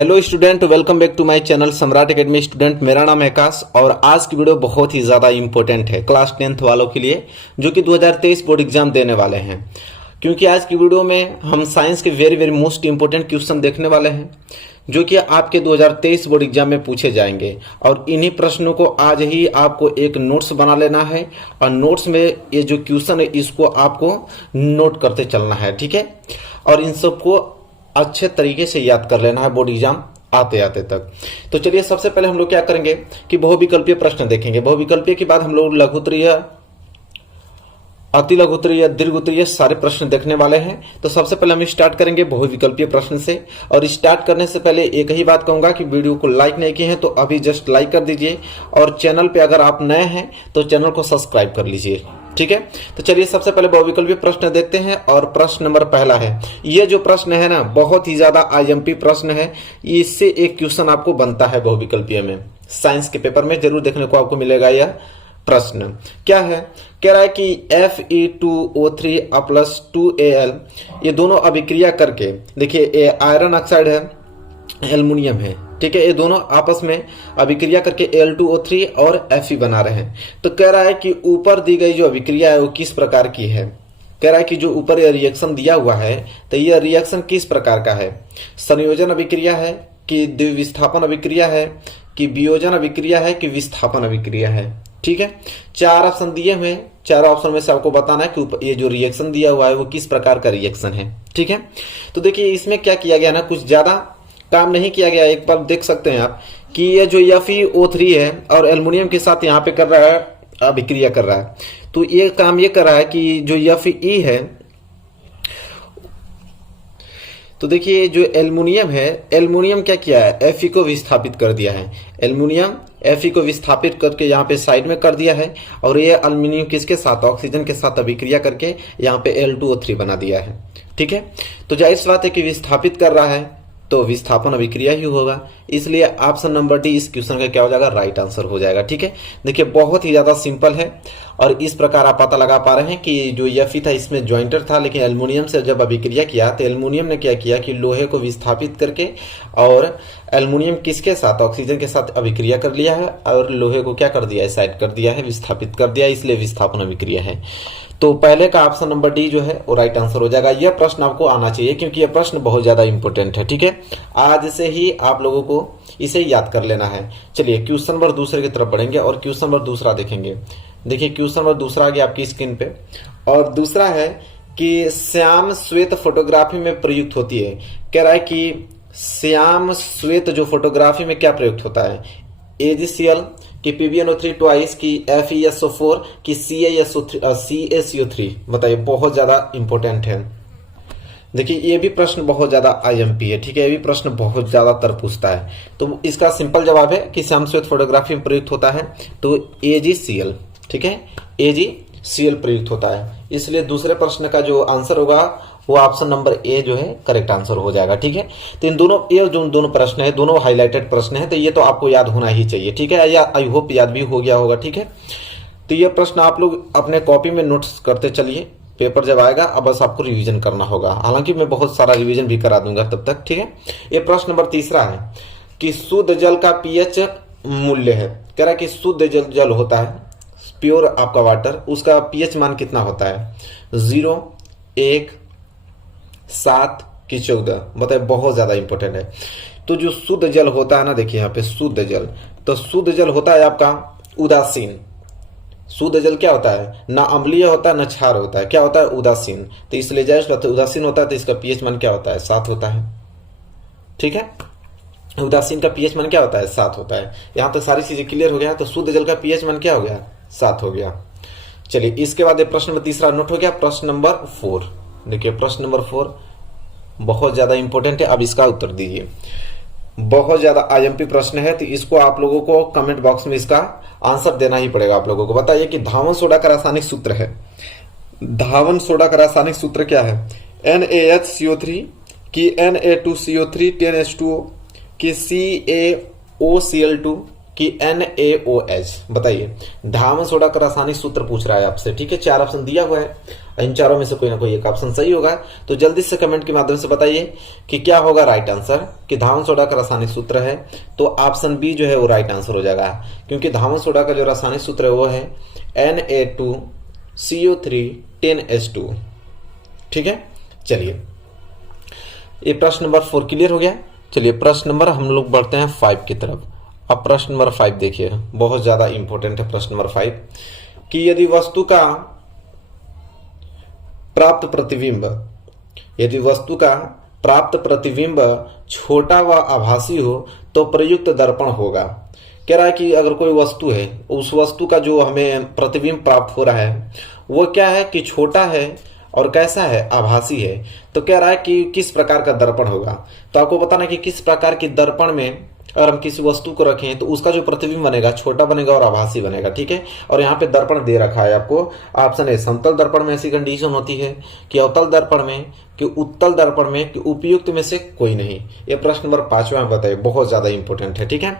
Hello student, welcome back to my channel Samrat academy student. मेरा नाम है आकाश और आज की वीडियो बहुत ही ज़्यादा इंपॉर्टेंट है क्लास 10th वालों के लिए जो कि 2023 बोर्ड एग्जाम देने वाले हैं। क्योंकि आज की वीडियो में हम साइंस के वेरी मोस्ट इंपॉर्टेंट क्वेश्चन देखने वाले हैं जो कि आपके 2023 बोर्ड एग्जाम में पूछे जाएंगे और इन्हीं प्रश्नों को आज ही आपको एक नोट्स बना लेना है और नोट्स में ये जो क्वेश्चन है इसको आपको नोट करते चलना है, ठीक है। और इन सबको अच्छे तरीके से याद कर लेना है बोर्ड एग्जाम आते आते तक। तो चलिए सबसे पहले हम लोग क्या करेंगे कि बहुविकल्पीय प्रश्न देखेंगे। बहुविकल्पीय के बाद हम लोग लघु उत्तरीय, अति लघु उत्तरीय, दीर्घ उत्तरीय सारे प्रश्न देखने वाले हैं। तो सबसे पहले हम स्टार्ट करेंगे बहुविकल्पीय प्रश्न से। और स्टार्ट करने से पहले एक ही बात कहूंगा कि वीडियो को लाइक नहीं किए हैं तो अभी जस्ट लाइक कर दीजिए और चैनल पे अगर आप नए हैं तो चैनल को सब्सक्राइब कर लीजिए, ठीक है। तो चलिए सबसे पहले बहुविकल्पीय प्रश्न देखते हैं और प्रश्न नंबर पहला है। ये जो प्रश्न है ना बहुत ही ज्यादा आईएमपी प्रश्न है। इससे एक क्वेश्चन आपको बनता है बहुविकल्पीय में, साइंस के पेपर में जरूर देखने को आपको मिलेगा। यह प्रश्न क्या है, कह रहा है कि Fe2O3 प्लस 2Al ये दोनों अभिक्रिया करके, देखिए ये आयरन ऑक्साइड है, एल्युमिनियम है, ठीक है, ये दोनों आपस में अभिक्रिया करके Al2O3 और Fe बना रहे हैं। तो कह रहा है कि ऊपर दी गई जो अभिक्रिया है वो किस प्रकार की है। कह रहा है कि जो ऊपर ये रिएक्शन दिया हुआ है तो यह रिएक्शन किस प्रकार का है, संयोजन अभिक्रिया है कि द्विविस्थापन अभिक्रिया है कि वियोजन अभिक्रिया है कि विस्थापन अभिक्रिया है, ठीक है। चार ऑप्शन दिए हुए हैं, चारों ऑप्शन में से आपको बताना है कि ये जो रिएक्शन दिया हुआ है वो किस प्रकार का रिएक्शन है, ठीक है। तो देखिए इसमें क्या किया गया ना, कुछ ज्यादा काम नहीं किया गया। एक बार देख सकते हैं आप कि ये जो FeO3 है और एल्युमिनियम के साथ यहाँ पे कर रहा है, अभिक्रिया कर रहा है। तो ये काम ये कर रहा है कि जो Fe है, तो देखिए जो एल्युमिनियम है, एल्युमिनियम क्या किया है, Fe को विस्थापित कर दिया है। एल्युमिनियम Fe को विस्थापित करके यहाँ पे साइड में कर दिया है और ये एल्युमिनियम किसके साथ, ऑक्सीजन के साथ अभिक्रिया करके यहाँ पे Al2O3 बना दिया है, ठीक है। तो जाहिर सी बात है कि विस्थापित कर रहा है तो विस्थापन अभिक्रिया ही होगा, इसलिए ऑप्शन नंबर डी इस क्वेश्चन का क्या हो जाएगा, राइट आंसर हो जाएगा, ठीक है। देखिए बहुत ही ज्यादा सिंपल है और इस प्रकार आप पता लगा पा रहे हैं कि जो Fe था इसमें ज्वाइंटर था, लेकिन एल्युमिनियम से जब अभिक्रिया किया तो एल्युमिनियम ने क्या किया कि लोहे को विस्थापित करके, और एल्युमिनियम किसके साथ, ऑक्सीजन के साथ अभिक्रिया कर लिया है और लोहे को क्या कर दिया है, साइड कर दिया है, विस्थापित कर दिया, इसलिए विस्थापन अभिक्रिया है। तो पहले का ऑप्शन नंबर डी जो है वो राइट आंसर हो जाएगा। यह प्रश्न आपको आना चाहिए क्योंकि यह प्रश्न बहुत ज्यादा इंपॉर्टेंट है, ठीक है। आज से ही आप लोगों को इसे याद कर लेना है। चलिए क्वेश्चन नंबर दूसरे की तरफ बढ़ेंगे और क्वेश्चन नंबर दूसरा देखेंगे। देखिए क्वेश्चन नंबर दूसरा आ गया आपकी स्क्रीन पे और दूसरा है कि श्याम श्वेत फोटोग्राफी में प्रयुक्त होती है। कह रहा है कि श्याम श्वेत जो फोटोग्राफी में क्या प्रयुक्त होता है, AgCl कि PbNO3 ट्वाइस की FeSO4 की CaSO3 बताइए, बहुत ज्यादा इंपॉर्टेंट है। देखिए ये भी प्रश्न बहुत ज्यादा IMP है, ठीक है, ये भी प्रश्न बहुत ज्यादा तर पूछता है। तो इसका सिंपल जवाब है कि श्याम श्वेत फोटोग्राफी में प्रयुक्त होता है तो AgCl, ठीक है, AgCl प्रयुक्त होता है। इसलिए दूसरे प्रश्न का जो आंसर होगा वो ऑप्शन नंबर ए जो है करेक्ट आंसर हो जाएगा, ठीक है। तो इन दोनों, ये जो दोनों प्रश्न है दोनों हाईलाइटेड प्रश्न है, तो ये तो आपको याद होना ही चाहिए, ठीक है, या आई होप याद भी हो गया होगा, ठीक है। तो ये प्रश्न आप लोग अपने कॉपी में नोट्स करते चलिए, पेपर जब आएगा अब बस आपको रिवीजन करना होगा। हालांकि मैं बहुत सारा रिवीजन भी करा दूंगा तब तक, ठीक है। ये प्रश्न नंबर तीसरा है कि शुद्ध जल का pH मूल्य है। कह रहा है कि शुद्ध जल होता है, प्योर आपका वाटर, उसका pH मान कितना होता है, 0, 1, 7 कि 14, बताए, बहुत ज्यादा इंपॉर्टेंट है। तो जो शुद्ध जल होता है ना, देखिए यहाँ पे शुद्ध जल, तो शुद्ध जल होता है आपका उदासीन। शुद्ध जल क्या होता है, ना अम्लीय होता है ना क्षार होता है, क्या होता है, उदासीन। तो इसलिए जाहिर उदासीन होता है तो इसका pH मान क्या होता है, 7 होता है, ठीक है। उदासीन का pH मान क्या होता है, 7 होता है। यहां तक सारी चीजें क्लियर हो गया। तो शुद्ध जल का pH मान क्या हो गया, 7 हो गया। चलिए इसके बाद प्रश्न नंबर तीसरा नोट हो गया। प्रश्न नंबर 4 देखिए, प्रश्न नंबर 4 बहुत ज्यादा इंपॉर्टेंट है। अब इसका उत्तर दीजिए, बहुत ज्यादा IMP प्रश्न है तो इसको आप लोगों को कमेंट बॉक्स में इसका आंसर देना ही पड़ेगा आप लोगों को। बताइए कि धावन सोडा का रासायनिक सूत्र है, धावन सोडा का रासायनिक सूत्र क्या है, NaHCO3 की Na2CO3 10H2O की CaOCl2 कि NaOH। बताइए धावन सोडा का रासायनिक सूत्र पूछ रहा है आपसे, ठीक है। चार ऑप्शन दिया हुआ है इन चारों में से कोई ना कोई एक ऑप्शन सही होगा। तो जल्दी से कमेंट के माध्यम से बताइए कि क्या होगा राइट आंसर। कि धावन सोडा का रासायनिक सूत्र है तो ऑप्शन बी जो है वो राइट आंसर हो जाएगा, क्योंकि धावन सोडा का जो रासायनिक सूत्र है वो है Na2CO3 10H2। ठीक है, चलिए ये प्रश्न नंबर 4 क्लियर हो गया। चलिए प्रश्न नंबर हम लोग बढ़ते हैं 5 की तरफ। अब प्रश्न नंबर 5 देखिए, बहुत ज्यादा इंपॉर्टेंट है प्रश्न नंबर 5 कि यदि वस्तु का प्राप्त प्रतिबिंब छोटा व आभासी हो तो प्रयुक्त दर्पण होगा। कह रहा है कि अगर कोई वस्तु है, उस वस्तु का जो हमें प्रतिबिंब प्राप्त हो रहा है वो क्या है कि छोटा है और कैसा है, आभासी है। तो कह रहा है कि किस प्रकार का दर्पण होगा। तो आपको बताना कि किस प्रकार की दर्पण में अगर हम किसी वस्तु को रखें तो उसका जो प्रतिबिंब बनेगा छोटा बनेगा और आभासी बनेगा। ठीक है, और यहाँ पे दर्पण दे रखा है आपको। ऑप्शन ए, समतल दर्पण में ऐसी कंडीशन होती है कि अवतल दर्पण में, कि उत्तल दर्पण में, कि उपयुक्त में से कोई नहीं। ये प्रश्न नंबर 5वां में बताइए, बहुत ज्यादा इंपॉर्टेंट है। ठीक है,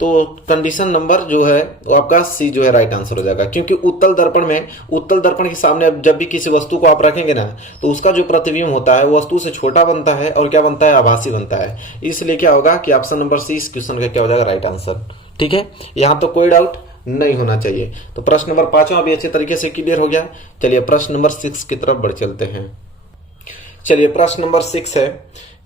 तो कंडीशन नंबर जो है वो आपका सी जो है राइट आंसर हो जाएगा, क्योंकि उत्तल दर्पण के सामने जब भी किसी वस्तु को आप रखेंगे ना तो उसका जो प्रतिबिंब होता है वो वस्तु से छोटा बनता है और क्या बनता है, आभासी बनता है। इसलिए क्या होगा कि ऑप्शन नंबर सी इस क्वेश्चन का क्या हो जाएगा, राइट आंसर। ठीक है, यहां तो कोई डाउट नहीं होना चाहिए। तो प्रश्न नंबर 5वां भी अच्छे तरीके से क्लियर हो गया। चलिए प्रश्न नंबर 6 की तरफ बढ़ चलते हैं। चलिए प्रश्न नंबर 6 है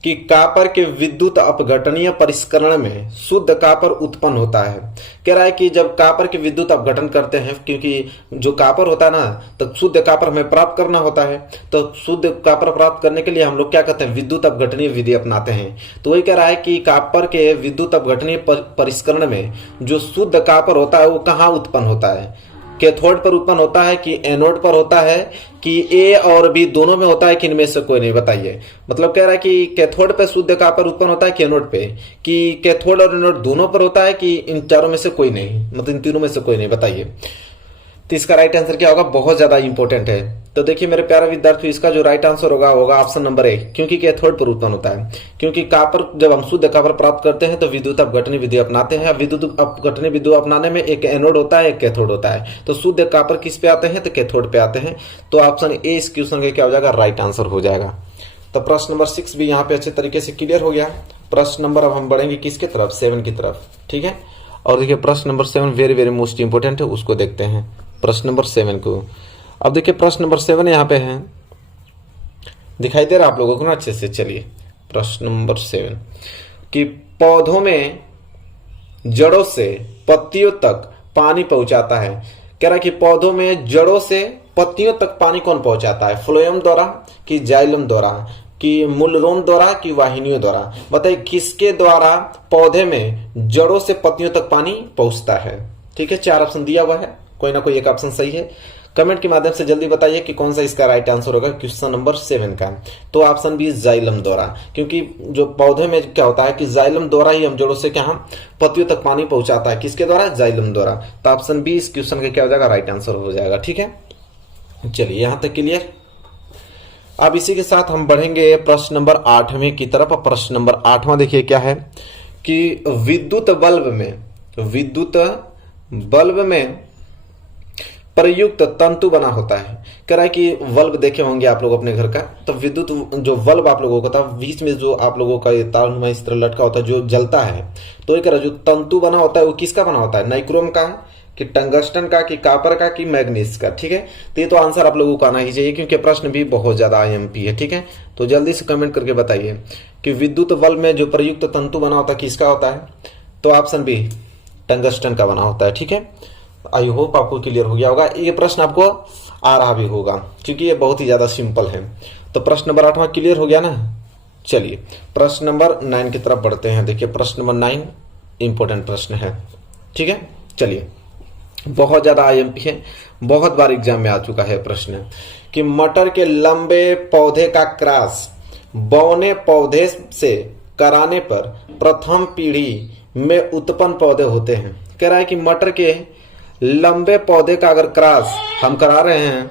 कि कॉपर के विद्युत अपघटनीय परिष्करण में शुद्ध कॉपर उत्पन्न होता है। कह रहा है कि जब कॉपर के विद्युत अपघटन करते हैं, क्योंकि जो कॉपर होता है ना तो शुद्ध कॉपर हमें प्राप्त करना होता है, तो शुद्ध कॉपर प्राप्त करने के लिए हम लोग क्या करते हैं, विद्युत अपघटनीय विधि अपनाते हैं। तो वही कह रहा है कि कॉपर के विद्युत अपघटनीय परिष्करण में जो शुद्ध कॉपर होता है वो कहाँ उत्पन्न होता है, कैथोड पर उत्पन्न होता है कि एनोड पर होता है, कि ए और बी दोनों में होता है, कि इनमें से कोई नहीं, बताइए। मतलब कह रहा है कि कैथोड पे शुद्ध कॉपर उत्पन्न होता है कि एनोड पे, कि कैथोड और एनोड दोनों पर होता है, कि इन चारों में से कोई नहीं, मतलब इन तीनों में से कोई नहीं, बताइए। तो इसका राइट आंसर क्या होगा, बहुत ज्यादा इंपॉर्टेंट है। तो देखिए मेरे प्यारे विद्यार्थियों, इसका जो राइट आंसर होगा ऑप्शन नंबर ए, क्योंकि कैथोड पर उत्पन्न होता है। क्योंकि कॉपर, जब हम शुद्ध कॉपर प्राप्त करते हैं तो विद्युत अपघटनी विधि अपनाते हैं। विद्युत अपघटनी विधि अपनाने में एक एनोड होता है, एक कैथोड होता है। तो शुद्ध कॉपर किस पे आते हैं, तो कैथोड पे आते हैं। तो ऑप्शन ए इस क्वेश्चन का क्या हो जाएगा, राइट आंसर हो जाएगा। तो प्रश्न नंबर 6 भी यहाँ पे अच्छे तरीके से क्लियर हो गया। प्रश्न नंबर अब हम बढ़ेंगे किसके तरफ, 7 की तरफ। ठीक है, और देखिए प्रश्न number 7 very very most important है, उसको देखते हैं प्रश्न नंबर 7 को। अब देखिए प्रश्न नंबर 7 यहाँ पे है, दिखाई दे रहा आप लोगों को ना अच्छे से। चलिए प्रश्न नंबर 7 कि पौधों में जड़ों से पत्तियों तक पानी पहुंचाता है। कह रहा है कि पौधों में जड़ों से पत्तियों तक पानी कौन पहुंचाता है, फ्लोएम द्वारा कि जाइलम द्वारा कि मूलरोम द्वारा कि वाहिनियों द्वारा। बताइए किसके द्वारा पौधे में जड़ों से पत्तियों तक पानी पहुंचता है। ठीक है, 4 ऑप्शन दिया हुआ है, कोई ना कोई एक ऑप्शन सही है। कमेंट के माध्यम से जल्दी बताइए कि कौन सा इसका राइट आंसर होगा क्वेश्चन नंबर 7 का। तो ऑप्शन बी जाइलम द्वारा, क्योंकि जो पौधे में क्या होता है कि जाइलम द्वारा ही हम जड़ों से क्या हम पत्तियों तक पानी पहुंचाता है, किसके द्वारा, जाइलम द्वारा। तो ऑप्शन बी इस क्वेश्चन का क्या हो जाएगा, राइट आंसर हो जाएगा। ठीक है, चलिए यहां तक क्लियर। अब इसी के साथ हम बढ़ेंगे प्रश्न नंबर 8वें की तरफ। प्रश्न नंबर 8वां देखिए क्या है कि विद्युत बल्ब में प्रयुक्त तंतु बना होता है। कह रहा है कि बल्ब देखे होंगे आप लोग अपने घर का, तो विद्युत जो बल्ब आप लोगों का था, बीच में जो आप लोगों का तार इस तरह लटका होता है जो जलता है, तो ये कह रहा है जो तंतु बना होता है वो किसका बना होता है, नाइक्रोम का, कि टंगस्टन का, कि कॉपर का, कि मैग्नीज का। ठीक है, तो ये तो आंसर आप लोगों को आना ही चाहिए, क्योंकि प्रश्न भी बहुत ज्यादा आईएमपी है। ठीक है, तो जल्दी से कमेंट करके बताइए कि विद्युत बल्ब में जो प्रयुक्त तंतु बना होता है किसका होता है। तो ऑप्शन बी टंगस्टन का बना होता है। ठीक है, आई होप आपको क्लियर हो गया होगा। ये प्रश्न आपको आ रहा भी होगा क्योंकि ये बहुत ही ज्यादा सिंपल है। तो प्रश्न नंबर 8वां क्लियर हो गया ना। चलिए प्रश्न नंबर 9 की तरफ बढ़ते हैं। देखिए प्रश्न नंबर 9 इंपॉर्टेंट प्रश्न है। ठीक है, चलिए बहुत ज्यादा आईएमपी है, बहुत बार एग्जाम में आ चुका है प्रश्न कि मटर के लंबे पौधे का क्रॉस बौने पौधे से कराने पर प्रथम पीढ़ी में उत्पन्न पौधे होते हैं। कह रहा है कि मटर के लंबे पौधे का अगर क्रॉस हम करा रहे हैं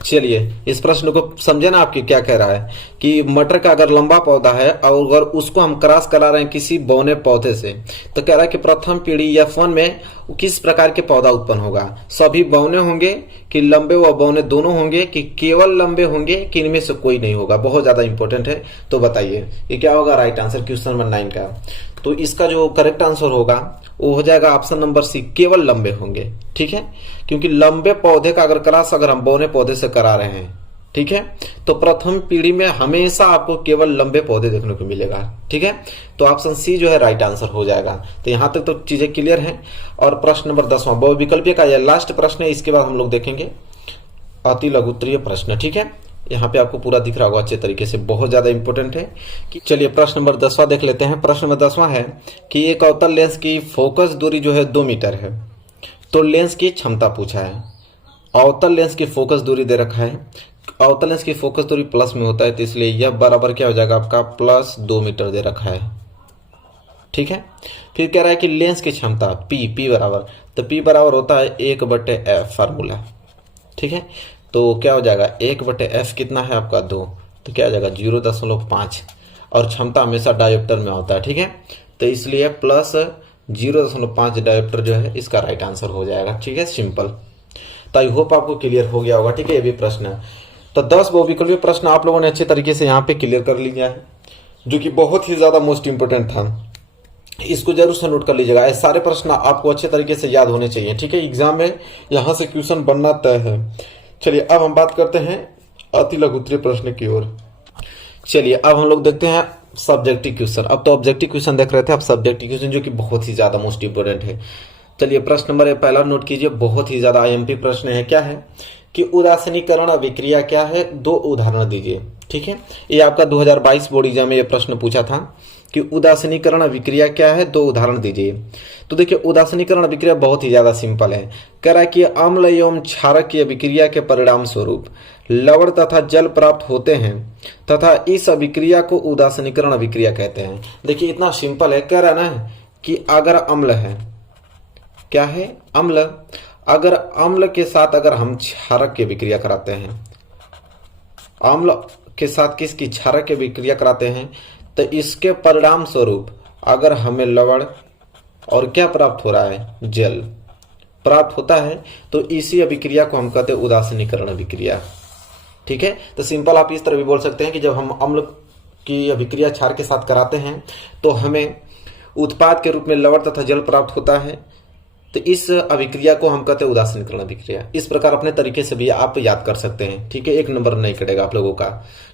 चलिए इस प्रश्न को समझे ना, आपकी क्या कह रहा है कि मटर का अगर लंबा पौधा है और अगर उसको हम क्रॉस करा रहे हैं किसी बौने पौधे से, तो कह रहा है कि प्रथम पीढ़ी F1 में किस प्रकार के पौधा उत्पन्न होगा। सभी बौने होंगे कि लंबे व बौने दोनों होंगे कि केवल लंबे होंगे कि इनमें से कोई नहीं होगा। बहुत ज्यादा इंपॉर्टेंट है। तो बताइए ये क्या होगा राइट आंसर क्वेश्चन नंबर 9 का। तो इसका जो करेक्ट आंसर होगा वो हो जाएगा ऑप्शन नंबर सी, केवल लंबे होंगे। ठीक है, क्योंकि लंबे पौधे का अगर क्रॉस अगर हम बौने पौधे से करा रहे हैं, ठीक है, तो प्रथम पीढ़ी में हमेशा आपको केवल लंबे पौधे देखने को मिलेगा। ठीक है, तो ऑप्शन सी जो है राइट आंसर हो जाएगा। तो यहां तक तो चीजें क्लियर हैं। और प्रश्न नंबर 10वां बहुविकल्पीय का यह लास्ट प्रश्न है। इसके बाद हम लोग देखेंगे अति लघुत्तरीय प्रश्न। ठीक है, यहाँ पे आपको पूरा दिख रहा होगा अच्छे तरीके से, बहुत ज्यादा इंपॉर्टेंट है। कि चलिए प्रश्न नंबर 10वां देख लेते हैं। प्रश्न नंबर 10वां है कि एक अवतल लेंस की फोकस दूरी जो है 2 मीटर है, तो लेंस की क्षमता पूछा है। अवतल लेंस की फोकस दूरी दे रखा है। अवतल लेंस की फोकस दूरी प्लस में होता है, तो इसलिए यह बराबर क्या हो जाएगा आपका प्लस 2 मीटर दे रखा है। ठीक है, फिर कह रहा है कि लेंस की क्षमता P बराबर, तो P बराबर होता है 1/f फार्मूला। ठीक है, तो क्या हो जाएगा 1/f कितना है आपका 2, तो क्या हो जाएगा 0.5, और क्षमता हमेशा डायोप्टर में होता है। ठीक है, तो इसलिए प्लस 0.5 डायोप्टर जो है इसका राइट आंसर हो जाएगा। ठीक है, सिंपल। तो आई होप आपको क्लियर हो गया होगा। ठीक है, ये भी प्रश्न है। तो 10 बहुविकल्पीय प्रश्न आप लोगों ने अच्छे तरीके से यहाँ पे क्लियर कर लिया है, जो कि बहुत ही ज्यादा मोस्ट इंपोर्टेंट था। इसको जरूर से नोट कर लीजिएगा। ऐसे सारे प्रश्न आपको अच्छे तरीके से याद होने चाहिए। ठीक है, एग्जाम में यहाँ से क्वेश्चन बनना तय है। चलिए अब हम बात करते हैं अति लघुत्तरीय प्रश्न की ओर। चलिए अब हम लोग देखते हैं सब्जेक्टिव क्वेश्चन। अब तो ऑब्जेक्टिव क्वेश्चन देख रहे थे, अब सब्जेक्टिव क्वेश्चन जो कि बहुत ही ज्यादा मोस्ट इंपोर्टेंट है। चलिए प्रश्न नंबर पहला नोट कीजिए, बहुत ही ज्यादा IMP प्रश्न है। क्या है कि उदासीनीकरण अभिक्रिया क्या है, 2 उदाहरण दीजिए। ठीक है, ये आपका 2022 बोर्ड एग्जाम में ये प्रश्न पूछा था कि उदासीनीकरण अभिक्रिया क्या है, 2 उदाहरण दीजिए। तो देखिए उदासीनीकरण अभिक्रिया बहुत ही ज्यादा सिंपल है। कह रहा है कि अम्ल एवं क्षारक की अभिक्रिया के परिणाम स्वरूप लवण तथा जल प्राप्त होते हैं तथा इस अभिक्रिया को उदासीनीकरण अभिक्रिया कहते हैं। देखिए इतना सिंपल है। कह रहा है ना कि अगर अम्ल है, क्या है अम्ल, अगर अम्ल के साथ अगर हम क्षारक की अभिक्रिया कराते हैं, अम्ल के साथ किसकी क्षारक की अभिक्रिया कराते हैं, तो इसके परिणाम स्वरूप अगर हमें लवण और क्या प्राप्त हो रहा है, जल प्राप्त होता है, तो इसी अभिक्रिया को हम कहते हैं उदासीनीकरण अभिक्रिया। ठीक है, तो सिंपल आप इस तरह भी बोल सकते हैं कि जब हम अम्ल की अभिक्रिया क्षार के साथ कराते हैं तो हमें उत्पाद के रूप में लवण तथा जल प्राप्त होता है, तो इस अभिक्रिया को हम कहते हैं उदासीनीकरण अभिक्रिया। इस प्रकार अपने तरीके से भी आप याद कर सकते हैं। ठीक है, 1 नंबर नहीं कटेगा आप लोगों का।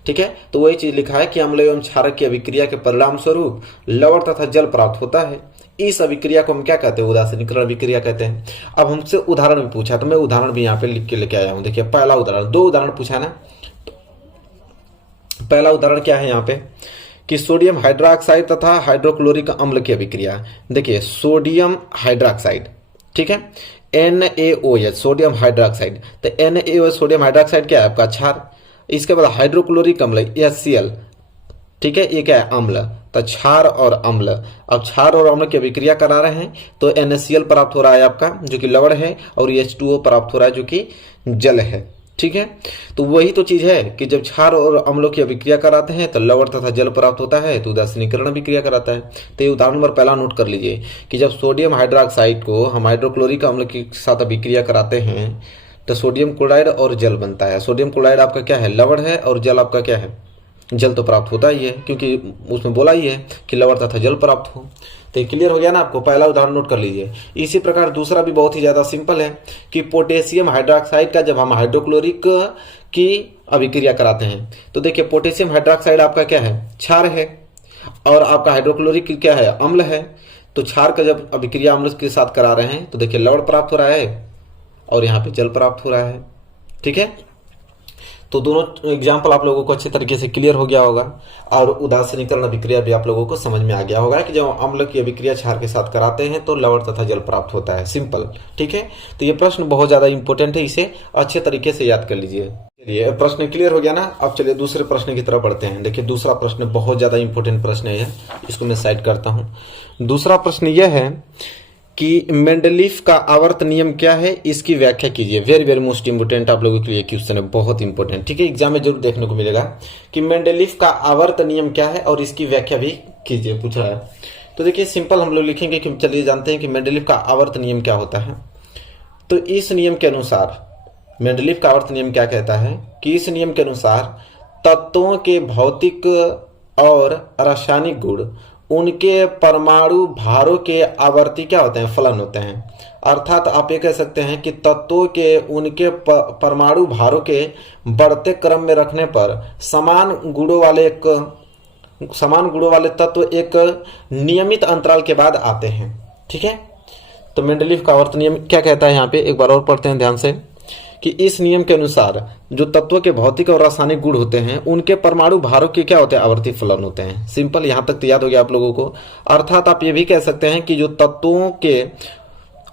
ठीक है, तो वही चीज लिखा है कि अम्ल एवं क्षारक की अभिक्रिया के परिणाम स्वरूप लवण तथा जल प्राप्त होता है, इस अभिक्रिया को हम क्या कहते हैं, उदासीनीकरण अभिक्रिया कहते हैं। अब हमसे उदाहरण भी पूछा, तो मैं उदाहरण भी यहाँ पे लिख के लेके आया हूं। देखिए पहला उदाहरण, 2 उदाहरण पूछा ना। पहला उदाहरण क्या है यहाँ पे कि सोडियम हाइड्रोक्साइड तथा हाइड्रोक्लोरिक अम्ल की अभिक्रिया। देखिए सोडियम हाइड्रोक्साइड, ठीक है, NaOH सोडियम हाइड्रोक्साइड, तो NaOH सोडियम हाइड्रोक्साइड क्या है आपका क्षार। इसके बाद हाइड्रोक्लोरिक अम्ल HCl, ठीक है, ये क्या है अम्ल, तो क्षार और अम्ल। अब क्षार और अम्ल की अभिक्रिया करा रहे हैं तो NaCl प्राप्त हो रहा है आपका जो कि लवण है, और H2O प्राप्त हो रहा है जो कि जल है। ठीक है, तो वही तो चीज है कि जब क्षार और अम्लों की अभिक्रिया कराते हैं तो लवण तथा जल प्राप्त होता है, तो उदासीनीकरण अभिक्रिया कराता है। तो ये उदाहरण नंबर पहला नोट कर लीजिए कि जब सोडियम हाइड्रोक्साइड को हम हाइड्रोक्लोरिक अम्ल के साथ अभिक्रिया कराते हैं तो सोडियम क्लोराइड और जल बनता है। सोडियम क्लोराइड आपका क्या है, लवण है, और जल आपका क्या है, जल तो प्राप्त होता ही है, क्योंकि उसमें बोला ही है कि लवण तथा जल प्राप्त हो। तो ये क्लियर हो गया ना आपको, पहला उदाहरण नोट कर लीजिए। इसी प्रकार दूसरा भी बहुत ही ज्यादा सिंपल है कि पोटेशियम हाइड्रोक्साइड का जब हम हाइड्रोक्लोरिक की अभिक्रिया कराते हैं तो देखिए पोटेशियम हाइड्रोक्साइड आपका क्या है, क्षार है, और आपका हाइड्रोक्लोरिक क्या है, अम्ल है। तो क्षार का जब अभिक्रिया अम्ल के साथ करा रहे हैं तो देखिए लवण प्राप्त हो रहा है और यहाँ पे जल प्राप्त हो रहा है। ठीक है, तो दोनों एग्जाम्पल आप लोगों को अच्छे तरीके से क्लियर हो गया होगा, और उदासीनीकरण अभिक्रिया भी आप लोगों को समझ में आ गया होगा कि जब अम्ल की अभिक्रिया क्षार के साथ कराते हैं तो लवण तथा जल प्राप्त होता है। सिंपल। ठीक है, तो ये प्रश्न बहुत ज्यादा इंपॉर्टेंट है, इसे अच्छे तरीके से याद कर लीजिए। चलिए प्रश्न क्लियर हो गया ना। अब चलिए दूसरे प्रश्न की तरफ बढ़ते हैं। देखिए दूसरा प्रश्न बहुत ज्यादा इंपॉर्टेंट प्रश्न है, इसको मैं साइड करता हूँ। दूसरा प्रश्न यह है कि मेंडलीफ का आवर्त नियम क्या है, इसकी व्याख्या कीजिए। वेरी वेरी मोस्ट इंपोर्टेंट आप लोगों के लिए क्वेश्चन है, बहुत इंपोर्टेंट। ठीक है, एग्जाम में जरूर देखने को मिलेगा कि मेंडलीफ का आवर्त नियम क्या है और इसकी व्याख्या भी कीजिए, पूछ रहा है। तो देखिए सिंपल हम लोग लिखेंगे कि चलिए जानते हैं कि मेंडलीफ का आवर्त नियम क्या होता है। तो इस नियम के अनुसार मेंडलीफ का आवर्त नियम क्या कहता है कि इस नियम के अनुसार तत्वों के भौतिक और रासायनिक गुण उनके परमाणु भारों के आवर्ती क्या होते हैं, फलन होते हैं। अर्थात आप ये कह सकते हैं कि तत्वों के उनके परमाणु भारों के बढ़ते क्रम में रखने पर समान गुणों वाले तत्व एक नियमित अंतराल के बाद आते हैं। ठीक है, तो मेंडलीफ का आवर्त नियम क्या कहता है, यहाँ पे एक बार और पढ़ते हैं ध्यान से कि इस नियम के अनुसार जो तत्वों के भौतिक और रासायनिक गुण होते हैं उनके परमाणु भारों के क्या होते हैं, आवर्ती फलन होते हैं। सिंपल, यहां तक तो याद हो गया आप लोगों को। अर्थात आप ये भी कह सकते हैं कि जो तत्वों के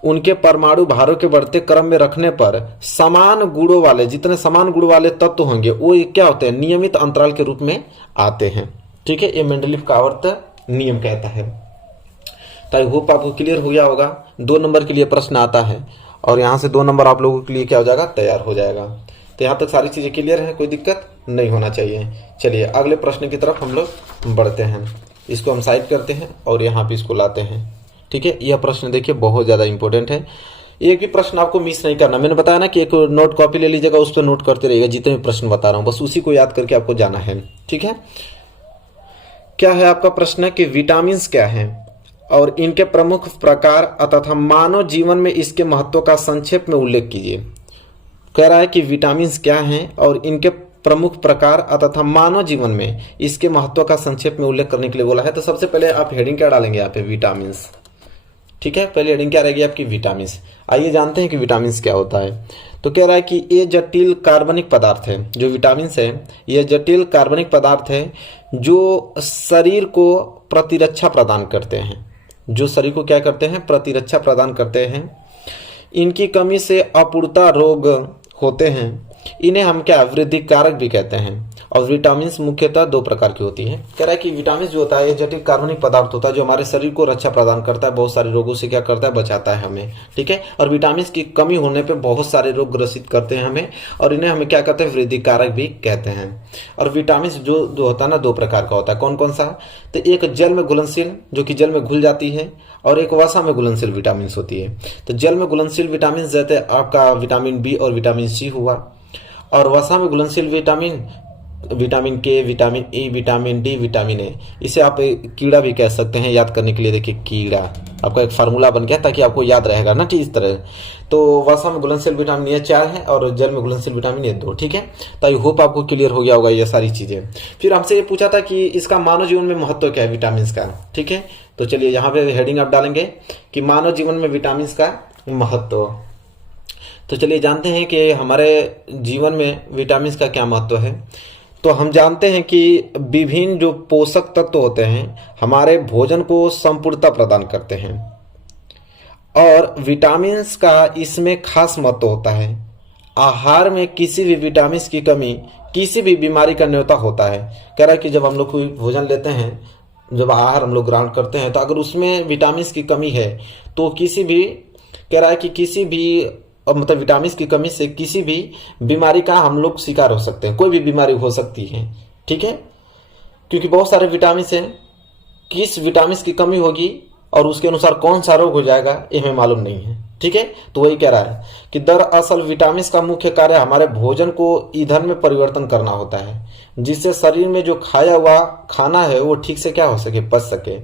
उनके परमाणु भारों के बढ़ते क्रम में रखने पर समान गुणों वाले, जितने समान गुण वाले तत्व होंगे वो क्या होते हैं, नियमित अंतराल के रूप में आते हैं। ठीक है, ये मेंडलीफ का आवर्त नियम कहता है। तो आई होप आपको क्लियर हो गया होगा। 2 नंबर के लिए प्रश्न आता है और यहाँ से 2 नंबर आप लोगों के लिए क्या हो जाएगा, तैयार हो जाएगा। तो यहाँ तक सारी चीजें क्लियर है, कोई दिक्कत नहीं होना चाहिए। चलिए अगले प्रश्न की तरफ हम लोग बढ़ते हैं। इसको हम साइड करते हैं और यहाँ पे इसको लाते हैं। ठीक है, यह प्रश्न देखिए बहुत ज्यादा इंपॉर्टेंट है, एक भी प्रश्न आपको मिस नहीं करना। मैंने बताया ना कि एक नोट कॉपी ले लीजिएगा, उस पर नोट करते रहिएगा जितने भी प्रश्न बता रहा हूँ, बस उसी को याद करके आपको जाना है। ठीक है, क्या है आपका प्रश्न कि विटामिन क्या है और इनके प्रमुख प्रकार तथा मानव जीवन में इसके महत्व का संक्षेप में उल्लेख कीजिए। कह रहा है कि विटामिन क्या हैं और इनके प्रमुख प्रकार तथा मानव जीवन में इसके महत्व का संक्षेप में उल्लेख करने के लिए बोला है। तो सबसे पहले आप हेडिंग क्या डालेंगे यहाँ पे, विटामिन। ठीक है, पहले हेडिंग क्या रहेगी आपकी, विटामिन। आइए जानते हैं कि विटामिन क्या होता है। तो कह रहा है कि ये जटिल कार्बनिक पदार्थ है, जो विटामिन है ये जटिल कार्बनिक पदार्थ है जो शरीर को प्रतिरक्षा प्रदान करते हैं, जो शरीर को क्या करते हैं, प्रतिरक्षा प्रदान करते हैं। इनकी कमी से अपूर्णता रोग होते हैं, इन्हें हम क्या वृद्धि कारक भी कहते हैं। और विटामिन मुख्यतः 2 प्रकार की होती है। कह रहा है कि विटामिन जो होता है ये जटिल कार्बनिक पदार्थ होता है जो हमारे शरीर को रक्षा प्रदान करता है, बहुत सारे रोगों से क्या करता है, बचाता है हमें। ठीक है, और विटामिन की कमी होने पे बहुत सारे रोग ग्रसित करते हैं हमें, और इन्हें हमें क्या कहते हैं, वृद्धि कारक भी कहते हैं। और विटामिन जो होता है ना 2 प्रकार का होता है। कौन कौन सा, तो एक जल में घुलनशील जो कि जल में घुल जाती है, और एक वसा में घुलनशील विटामिन होती है। तो जल में घुलनशील विटामिन जैसे आपका विटामिन बी और विटामिन सी हुआ, और वसा में घुलनशील विटामिन के, vitamin E, vitamin D, vitamin A. इसे आप कीड़ा भी कह सकते हैं याद करने के लिए। देखिए कीड़ा आपका एक फार्मूला बन गया ताकि आपको याद रहेगा ना, ठीक इस तरह। तो वसा में घुलनशील विटामिन ये 4 है और जल में घुलनशील विटामिन ये 2। ठीक है, तो आई होप आपको क्लियर हो गया होगा ये सारी चीजें। फिर हमसे ये पूछा था कि इसका मानव जीवन में महत्व क्या है विटामिन का। ठीक है, तो चलिए यहाँ पे हेडिंग आप डालेंगे कि मानव जीवन में विटामिन का महत्व। तो चलिए जानते हैं कि हमारे जीवन में विटामिन का क्या महत्व है। तो हम जानते हैं कि विभिन्न जो पोषक तत्व होते हैं हमारे भोजन को संपूर्णता प्रदान करते हैं, और विटामिन का इसमें खास महत्व होता है। आहार में किसी भी विटामिन की कमी किसी भी बीमारी का न्योता होता है। कह रहा है कि जब हम लोग कोई भोजन लेते हैं, जब आहार हम लोग ग्रहण करते हैं, तो अगर उसमें विटामिन की कमी है तो किसी भी, कह रहा है कि किसी भी मतलब विटामिन की कमी से किसी भी बीमारी का हम लोग शिकार हो सकते हैं, कोई भी बीमारी हो सकती है। ठीक है, क्योंकि बहुत सारे विटामिन हैं, किस विटामिन की कमी होगी और उसके अनुसार कौन सा रोग हो जाएगा ये हमें मालूम नहीं है। ठीक है, तो वही कह रहा है कि दरअसल विटामिन का मुख्य कार्य हमारे भोजन को ईंधन में परिवर्तन करना होता है, जिससे शरीर में जो खाया हुआ खाना है वो ठीक से क्या हो सके, पच सके,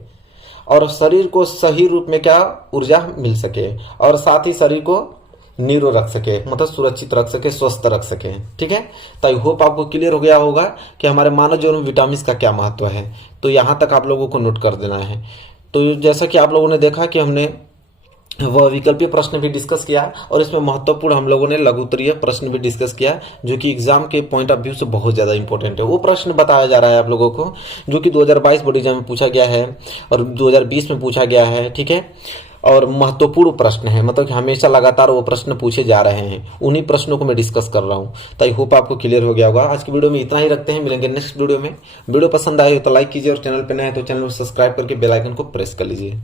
और शरीर को सही रूप में क्या ऊर्जा मिल सके, और साथ ही शरीर को नीरो रख सके, मतलब सुरक्षित रख सके, स्वस्थ रख सके। ठीक है, तो आई होप आपको क्लियर हो गया होगा कि हमारे मानव जीवन में विटामिन का क्या महत्व है। तो यहाँ तक आप लोगों को नोट कर देना है। तो जैसा कि आप लोगों ने देखा कि हमने वह विकल्पीय प्रश्न भी डिस्कस किया, और इसमें महत्वपूर्ण हम लोगों ने लघु उत्तरीय प्रश्न भी डिस्कस किया, जो कि एग्जाम के पॉइंट ऑफ व्यू से बहुत ज्यादा इंपॉर्टेंट है। वो प्रश्न बताया जा रहा है आप लोगों को जो कि 2022 बोर्ड एग्जाम में पूछा गया है और 2020 में पूछा गया है। ठीक है, और महत्वपूर्ण प्रश्न है, मतलब कि हमेशा लगातार वो प्रश्न पूछे जा रहे हैं, उन्हीं प्रश्नों को मैं डिस्कस कर रहा हूँ। तो आई होप आपको क्लियर हो गया होगा। आज की वीडियो में इतना ही रखते हैं, मिलेंगे नेक्स्ट वीडियो में। वीडियो पसंद आए तो लाइक कीजिए, और चैनल पे नए हैं तो चैनल को सब्सक्राइब करके बेल आइकन को प्रेस कर लीजिए।